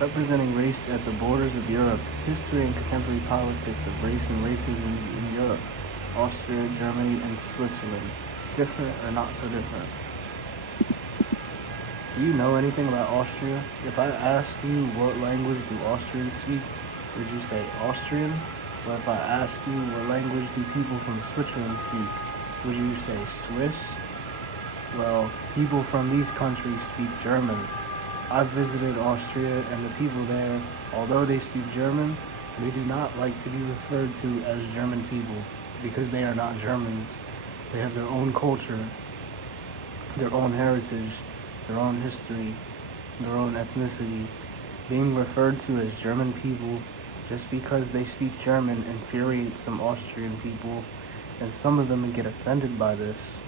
representing race at the borders of Europe, history and contemporary politics of race and racism in Europe, Austria, Germany, and Switzerland. Different or not so different? Do you know anything about Austria? If I asked you what language do Austrians speak, would you say Austrian? Or if I asked you what language do people from Switzerland speak, would you say Swiss? Well, people from these countries speak German. I've visited Austria, and the people there, although they speak German, they do not like to be referred to as German people because they are not Germans. They have their own culture, their own heritage, their own history, their own ethnicity. Being referred to as German people just because they speak German infuriates some Austrian people, and some of them get offended by this.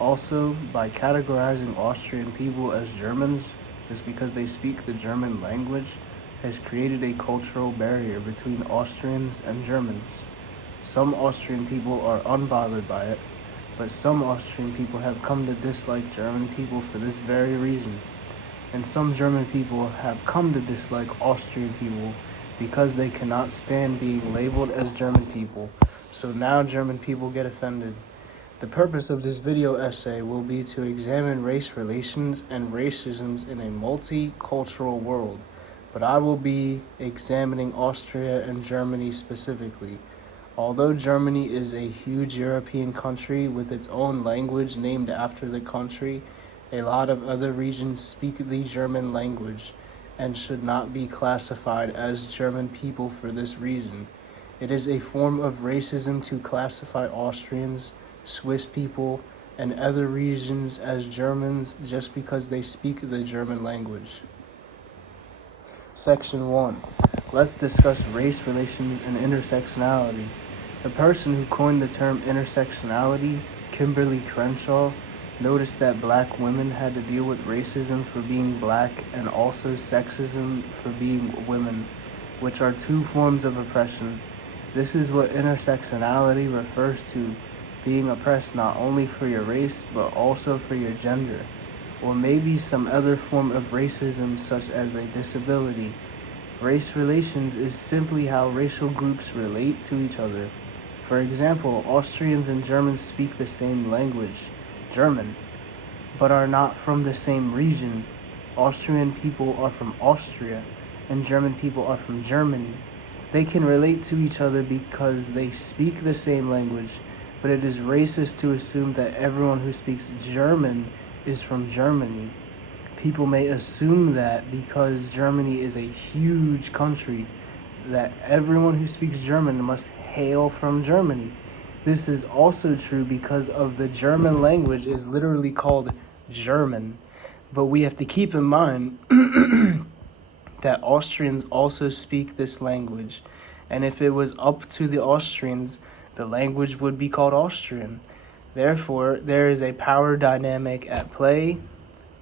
Also, by categorizing Austrian people as Germans just because they speak the German language has created a cultural barrier between Austrians and Germans. Some Austrian people are unbothered by it, but some Austrian people have come to dislike German people for this very reason. And some German people have come to dislike Austrian people because they cannot stand being labeled as German people. So now German people get offended. The purpose of this video essay will be to examine race relations and racisms in a multicultural world, but I will be examining Austria and Germany specifically. Although Germany is a huge European country with its own language named after the country, a lot of other regions speak the German language and should not be classified as German people for this reason. It is a form of racism to classify Austrians, Swiss people, and other regions as Germans just because they speak the German language. Section 1. Let's discuss race relations and intersectionality. The person who coined the term intersectionality, Kimberly Crenshaw, noticed that black women had to deal with racism for being black and also sexism for being women, which are two forms of oppression. This is what intersectionality refers to, being oppressed not only for your race, but also for your gender, or maybe some other form of racism such as a disability. Race relations is simply how racial groups relate to each other. For example, Austrians and Germans speak the same language, German, but are not from the same region. Austrian people are from Austria, and German people are from Germany. They can relate to each other because they speak the same language, but it is racist to assume that everyone who speaks German is from Germany. People may assume that because Germany is a huge country, that everyone who speaks German must hail from Germany. This is also true because of the German language is literally called German. But we have to keep in mind that Austrians also speak this language. And if it was up to the Austrians, the language would be called Austrian. Therefore, there is a power dynamic at play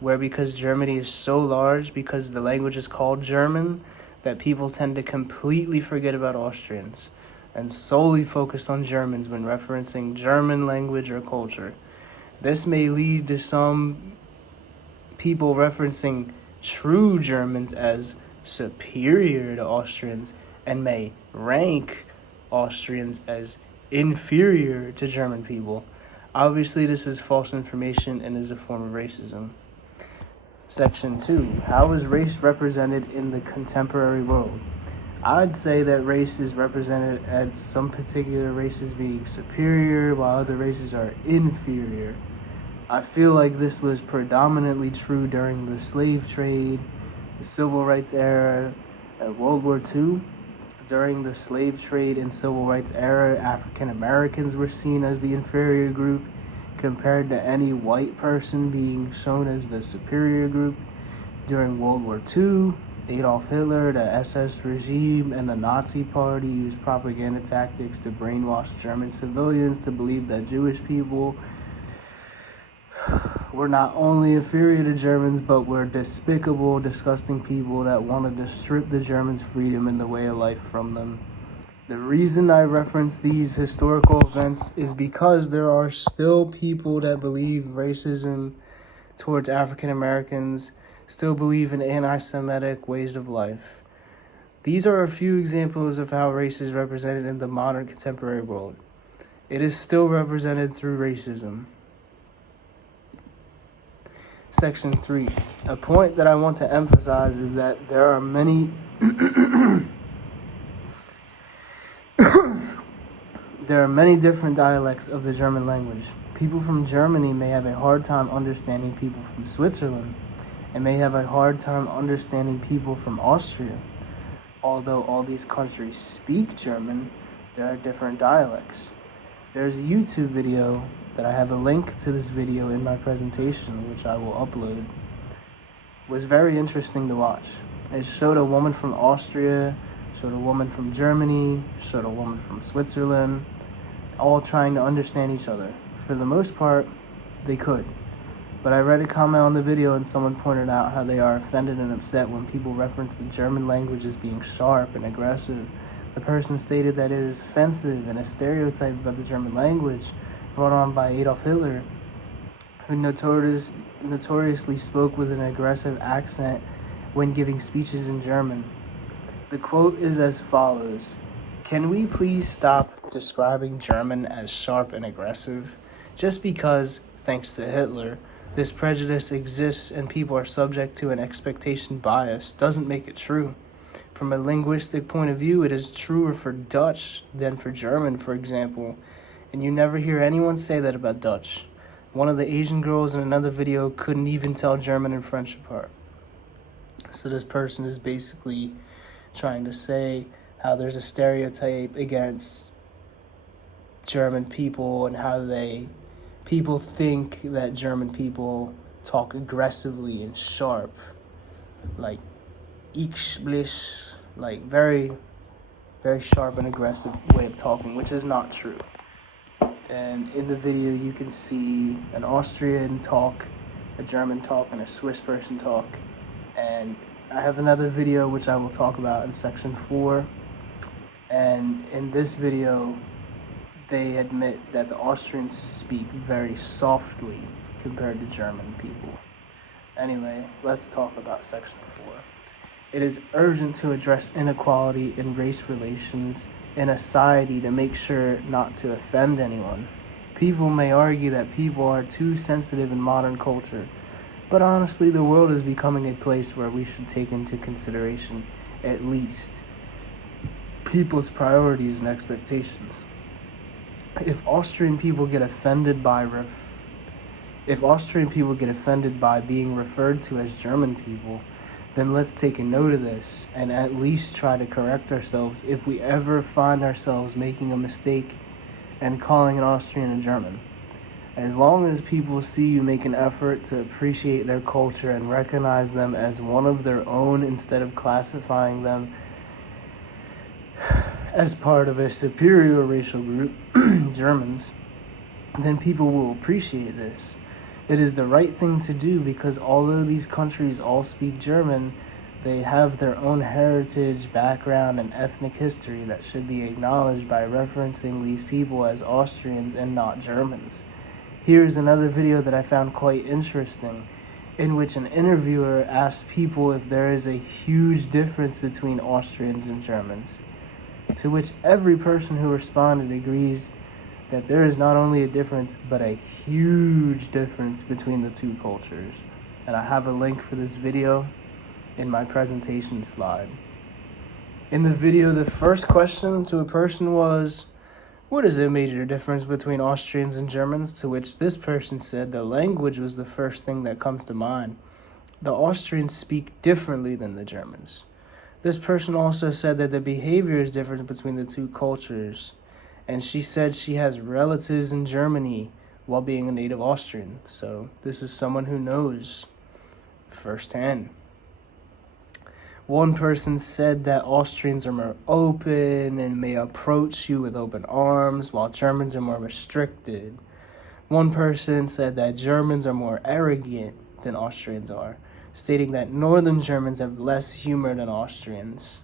where because Germany is so large, because the language is called German, that people tend to completely forget about Austrians and solely focus on Germans when referencing German language or culture. This may lead to some people referencing true Germans as superior to Austrians and may rank Austrians as inferior to German people. Obviously, this is false information and is a form of racism. Section 2. How is race represented in the contemporary world? I'd say that race is represented as some particular races being superior while other races are inferior. I feel like this was predominantly true during the slave trade, the civil rights era, and World War II. During the slave trade and civil rights era, African Americans were seen as the inferior group compared to any white person being shown as the superior group. During World War II, Adolf Hitler, the SS regime, and the Nazi Party used propaganda tactics to brainwash German civilians to believe that Jewish people were not only inferior to Germans, but were despicable, disgusting people that wanted to strip the Germans' freedom and the way of life from them. The reason I reference these historical events is because there are still people that believe racism towards African Americans still believe in anti-Semitic ways of life. These are a few examples of how race is represented in the modern contemporary world. It is still represented through racism. Section 3. A point that I want to emphasize is that there are many there are many different dialects of the German language. People from Germany may have a hard time understanding people from Switzerland, and may have a hard time understanding people from Austria. Although all these countries speak German, there are different dialects. There's a YouTube video that I have a link to this video in my presentation, which I will upload. It was very interesting to watch. It showed a woman from Austria, showed a woman from Germany, showed a woman from Switzerland, all trying to understand each other. For the most part, they could. But I read a comment on the video and someone pointed out how they are offended and upset when people reference the German language as being sharp and aggressive. The person stated that it is offensive and a stereotype about the German language brought on by Adolf Hitler, who notoriously spoke with an aggressive accent when giving speeches in German. The quote is as follows: "Can we please stop describing German as sharp and aggressive? Just because, thanks to Hitler, this prejudice exists and people are subject to an expectation bias doesn't make it true. From a linguistic point of view, it is truer for Dutch than for German, for example, and you never hear anyone say that about Dutch. One of the Asian girls in another video couldn't even tell German and French apart." So this person is basically trying to say how there's a stereotype against German people and how people think that German people talk aggressively and sharp, like ich blish, like very, very sharp and aggressive way of talking, which is not true. And in the video, you can see an Austrian talk, a German talk, and a Swiss person talk. And I have another video which I will talk about in section 4. And in this video, they admit that the Austrians speak very softly compared to German people. Anyway, let's talk about section 4. It is urgent to address inequality in race relations in a society to make sure not to offend anyone. People may argue that people are too sensitive in modern culture, but honestly, the world is becoming a place where we should take into consideration, at least, people's priorities and expectations. If Austrian people get offended by being referred to as German people, then let's take a note of this and at least try to correct ourselves if we ever find ourselves making a mistake and calling an Austrian a German. As long as people see you make an effort to appreciate their culture and recognize them as one of their own instead of classifying them as part of a superior racial group, Germans, then people will appreciate this. It is the right thing to do because although these countries all speak German, they have their own heritage, background, and ethnic history that should be acknowledged by referencing these people as Austrians and not Germans. Here's another video that I found quite interesting, in which an interviewer asked people if there is a huge difference between Austrians and Germans, to which every person who responded agrees that there is not only a difference, but a huge difference between the two cultures. And I have a link for this video in my presentation slide. In the video, the first question to a person was, "What is a major difference between Austrians and Germans?" To which this person said the language was the first thing that comes to mind. The Austrians speak differently than the Germans. This person also said that the behavior is different between the two cultures. And she said she has relatives in Germany while being a native Austrian. So this is someone who knows firsthand. One person said that Austrians are more open and may approach you with open arms, while Germans are more restricted. One person said that Germans are more arrogant than Austrians are, stating that Northern Germans have less humor than Austrians.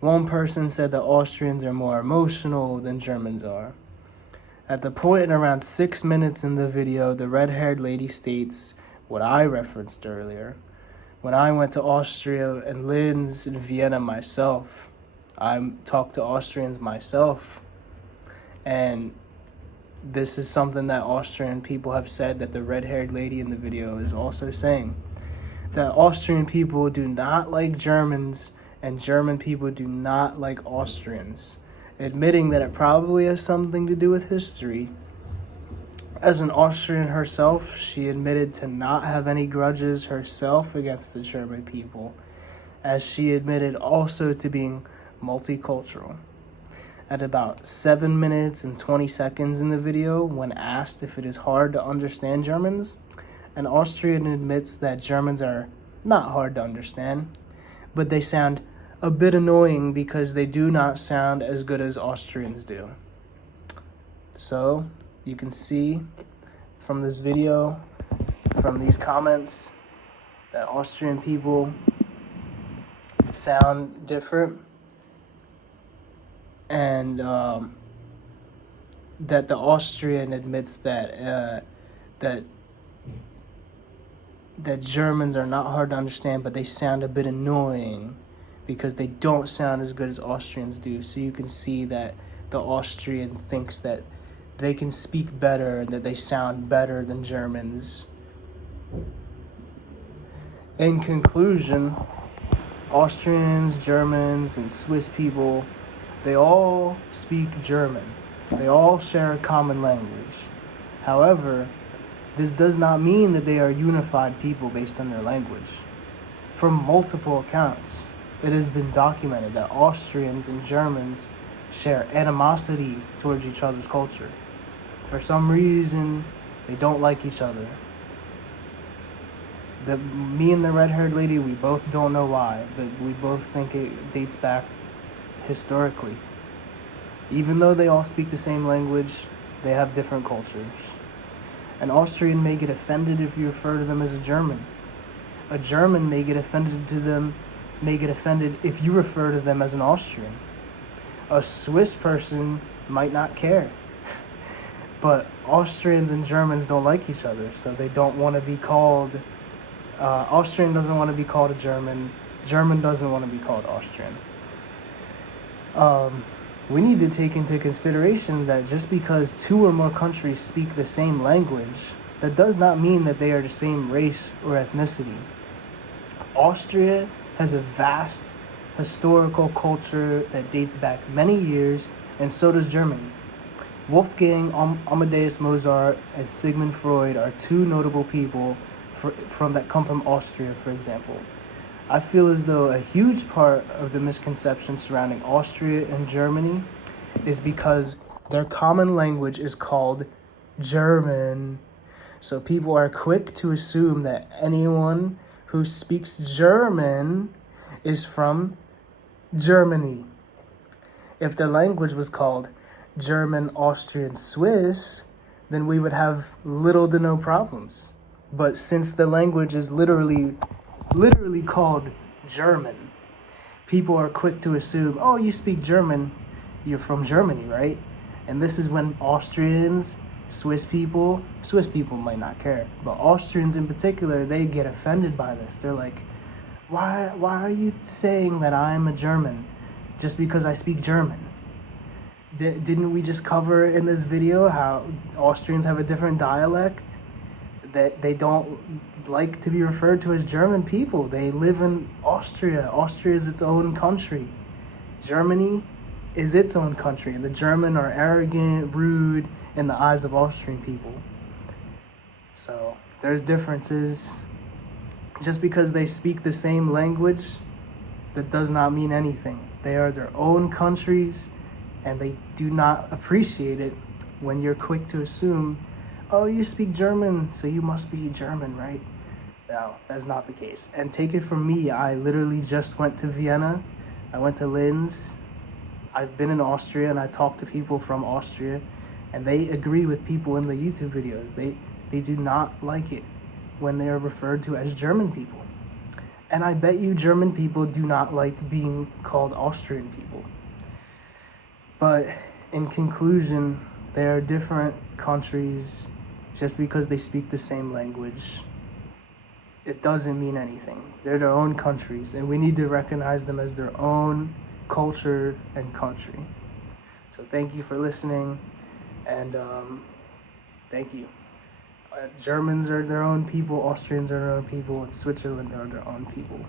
One person said that Austrians are more emotional than Germans are. At the point around 6 minutes in the video, the red-haired lady states what I referenced earlier, When I went to Austria and Linz and Vienna myself, I talked to Austrians myself, and this is something that Austrian people have said that the red-haired lady in the video is also saying. That Austrian people do not like Germans, and German people do not like Austrians, admitting that it probably has something to do with history. As an Austrian herself, she admitted to not have any grudges herself against the German people, as she admitted also to being multicultural. At about 7 minutes and 20 seconds in the video, when asked if it is hard to understand Germans, an Austrian admits that Germans are not hard to understand, but they sound a bit annoying because they do not sound as good as Austrians do. So, you can see from this video, from these comments, that Austrian people sound different, and that the Austrian admits that Germans are not hard to understand, but they sound a bit annoying because they don't sound as good as Austrians do. So you can see that the Austrian thinks that they can speak better and that they sound better than Germans. In conclusion, Austrians, Germans, and Swiss people, they all speak German. They all share a common language. However, this does not mean that they are unified people based on their language. From multiple accounts, it has been documented that Austrians and Germans share animosity towards each other's culture. For some reason, they don't like each other. Me and the red-haired lady, we both don't know why, but we both think it dates back historically. Even though they all speak the same language, they have different cultures. An Austrian may get offended if you refer to them as a German. A German may get offended if you refer to them as an Austrian. A Swiss person might not care. But Austrians and Germans don't like each other, so they don't want to be called... Austrian doesn't want to be called a German. German doesn't want to be called Austrian. We need to take into consideration that just because two or more countries speak the same language, that does not mean that they are the same race or ethnicity. Austria has a vast historical culture that dates back many years, and so does Germany. Wolfgang Amadeus Mozart and Sigmund Freud are two notable people that come from Austria, for example. I feel as though a huge part of the misconception surrounding Austria and Germany is because their common language is called German. So people are quick to assume that anyone who speaks German is from Germany. If the language was called German, Austrian, Swiss, then we would have little to no problems. But since the language is literally called German, people are quick to assume, oh, you speak German, you're from Germany, right? And this is when Austrians, Swiss people might not care, but Austrians in particular, they get offended by this. They're like, why are you saying that I'm a German just because I speak German? Didn't we just cover in this video how Austrians have a different dialect? That they don't like to be referred to as German people. They live in Austria. Austria is its own country. Germany is its own country, and the German are arrogant, rude in the eyes of Austrian people. So there's differences. Just because they speak the same language, that does not mean anything. They are their own countries, and they do not appreciate it when you're quick to assume, oh, you speak German, so you must be German, right? No, that's not the case. And take it from me, I literally just went to Vienna. I went to Linz. I've been in Austria, and I talked to people from Austria, and they agree with people in the YouTube videos. They do not like it when they are referred to as German people. And I bet you German people do not like being called Austrian people. But in conclusion, they are different countries just because they speak the same language. it doesn't mean anything. They're their own countries, and we need to recognize them as their own culture and country. So thank you for listening, and thank you. Germans are their own people, Austrians are their own people, and Switzerland are their own people.